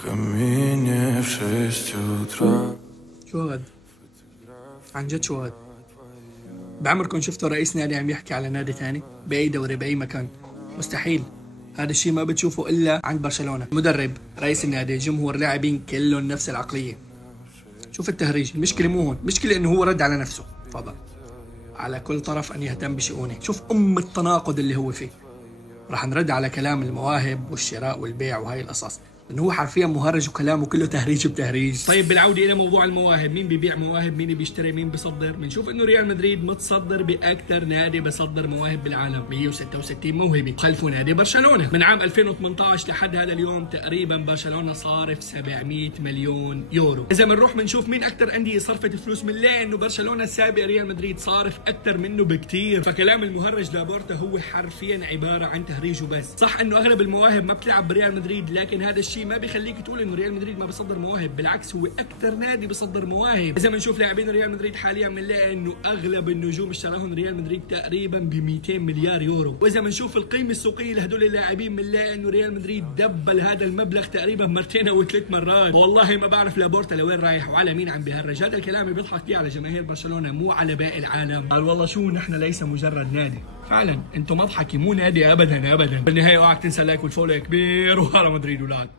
Камине в 6 утра. شو هاد؟ عن جد شو هاد؟ بعمركم شفتوا رئيس نادي عم يحكي على نادي ثاني؟ بأي دوري بأي مكان؟ مستحيل. هذا الشيء ما بتشوفه إلا عند برشلونة. مدرب، رئيس النادي، جمهور، لاعبين، كلهم نفس العقلية. شوف التهريج، المشكلة مو هون، المشكلة إنه هو رد على نفسه. تفضل. على كل طرف أن يهتم بشؤونه. شوف التناقض اللي هو فيه. راح نرد على كلام المواهب والشراء والبيع وهاي القصص، انه هو حرفيا مهرج وكلامه كله تهريج بتهريج. طيب بالعوده الى موضوع المواهب، مين بيبيع مواهب؟ مين بيشتري؟ مين بيصدر؟ بنشوف انه ريال مدريد متصدر باكثر نادي بيصدر مواهب بالعالم، 166 موهبه، خلفه نادي برشلونه. من عام 2018 لحد هذا اليوم تقريبا برشلونه صارف 700 مليون يورو. اذا بنروح بنشوف مين اكثر انديه صرفت فلوس، بنلاقي انه برشلونه سابق ريال مدريد، صارف اكثر منه بكثير. فكلام المهرج لابورتا هو حرفيا عباره عن تهريج وبس. صح انه اغلب المواهب ما بتلعب بريال مدريد، لكن هذا الشيء ما بيخليك تقول انه ريال مدريد ما بيصدر مواهب، بالعكس هو اكثر نادي بيصدر مواهب. اذا بنشوف لاعبين ريال مدريد حاليا بنلاقي انه اغلب النجوم اشتراهم ريال مدريد تقريبا ب 200 مليار يورو، واذا بنشوف القيمه السوقيه لهدول اللاعبين بنلاقي انه ريال مدريد دبل هذا المبلغ تقريبا مرتين او ثلاث مرات. والله ما بعرف لابورتا لوين رايح وعلى مين عم بيهرج. هذا الكلام بيضحك فيه على جماهير برشلونه مو على باقي العالم. قال والله شو نحن ليس مجرد نادي. فعلا انتم مضحكي، مو نادي ابدا ابدا. بالنهايه اوعك تنسى اللايك والفولو كبير، وهلا مدريد ولاد.